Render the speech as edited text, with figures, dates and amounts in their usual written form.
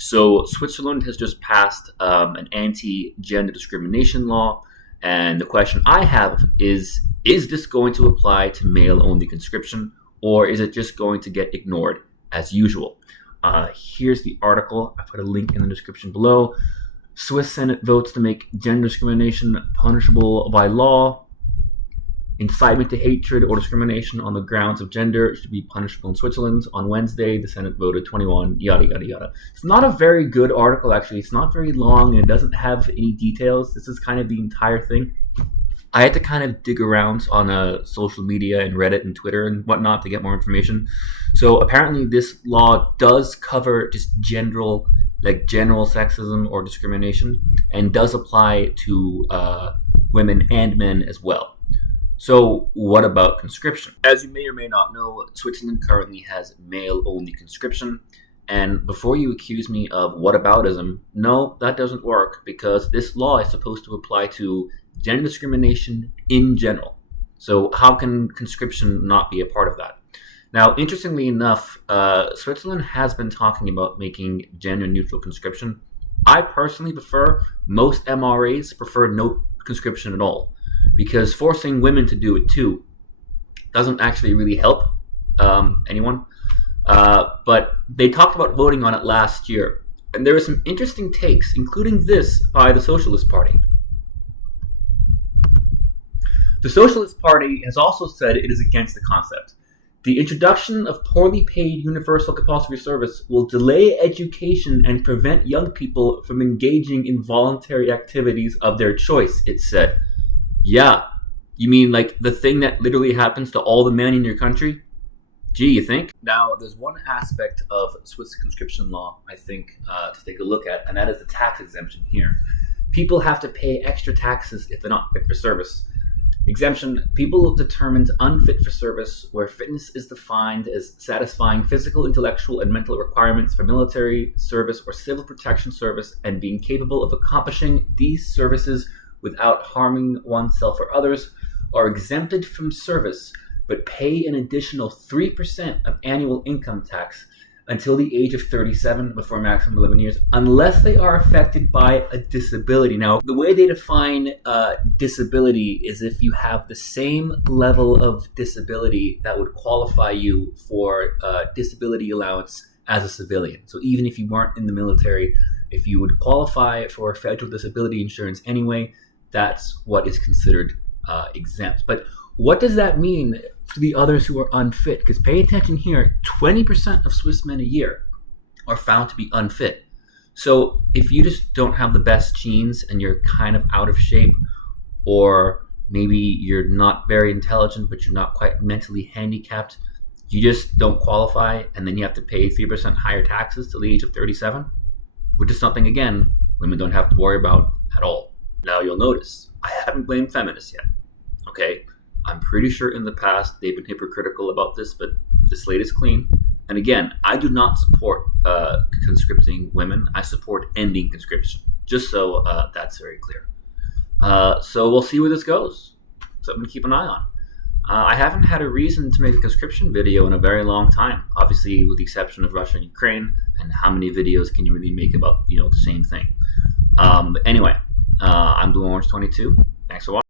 So Switzerland has just passed an anti-gender discrimination law, and the question I have is this going to apply to male-only conscription, or is it just going to get ignored as usual? Here's the article. I put a link in the description below. Swiss Senate votes to make gender discrimination punishable by law. Incitement to hatred or discrimination on the grounds of gender should be punishable in Switzerland. On Wednesday, the Senate voted 21, yada, yada, yada. It's not a very good article, actually. It's not very long, and it doesn't have any details. This is kind of the entire thing. I had to kind of dig around on social media and Reddit and Twitter and whatnot to get more information. So apparently this law does cover just general sexism or discrimination, and does apply to women and men as well. So what about conscription? As you may or may not know, Switzerland currently has male-only conscription. And before you accuse me of whataboutism, no, that doesn't work, because this law is supposed to apply to gender discrimination in general. So how can conscription not be a part of that? Now, interestingly enough, Switzerland has been talking about making gender-neutral conscription. I personally prefer, most MRAs prefer no conscription at all, because forcing women to do it too doesn't actually really help anyone. But they talked about voting on it last year, and there were some interesting takes, including this by the Socialist Party. The Socialist Party has also said it is against the concept. The introduction of poorly paid universal compulsory service will delay education and prevent young people from engaging in voluntary activities of their choice, it said. Yeah, you mean like the thing that literally happens to all the men in your country? Gee, you think? Now, there's one aspect of Swiss conscription law, I think, to take a look at, and that is the tax exemption here. People have to pay extra taxes if they're not fit for service. Exemption: people determined unfit for service, where fitness is defined as satisfying physical, intellectual, and mental requirements for military service or civil protection service, and being capable of accomplishing these services without harming oneself or others, are exempted from service, but pay an additional 3% of annual income tax until the age of 37, before a maximum of 11 years, unless they are affected by a disability. Now, the way they define disability is if you have the same level of disability that would qualify you for disability allowance as a civilian. So even if you weren't in the military, if you would qualify for federal disability insurance anyway, that's what is considered exempt. But what does that mean for the others who are unfit? Because pay attention here, 20% of Swiss men a year are found to be unfit. So if you just don't have the best genes and you're kind of out of shape, or maybe you're not very intelligent but you're not quite mentally handicapped, you just don't qualify, and then you have to pay 3% higher taxes till the age of 37, which is something, again, women don't have to worry about at all. Now, you'll notice I haven't blamed feminists yet, okay? I'm pretty sure in the past they've been hypocritical about this, but the slate is clean. And again, I do not support conscripting women. I support ending conscription, just so that's very clear. So we'll see where this goes. Something to keep an eye on. I haven't had a reason to make a conscription video in a very long time, obviously with the exception of Russia and Ukraine, and how many videos can you really make about the same thing? But anyway, I'm Blue Orange 22. Thanks for watching.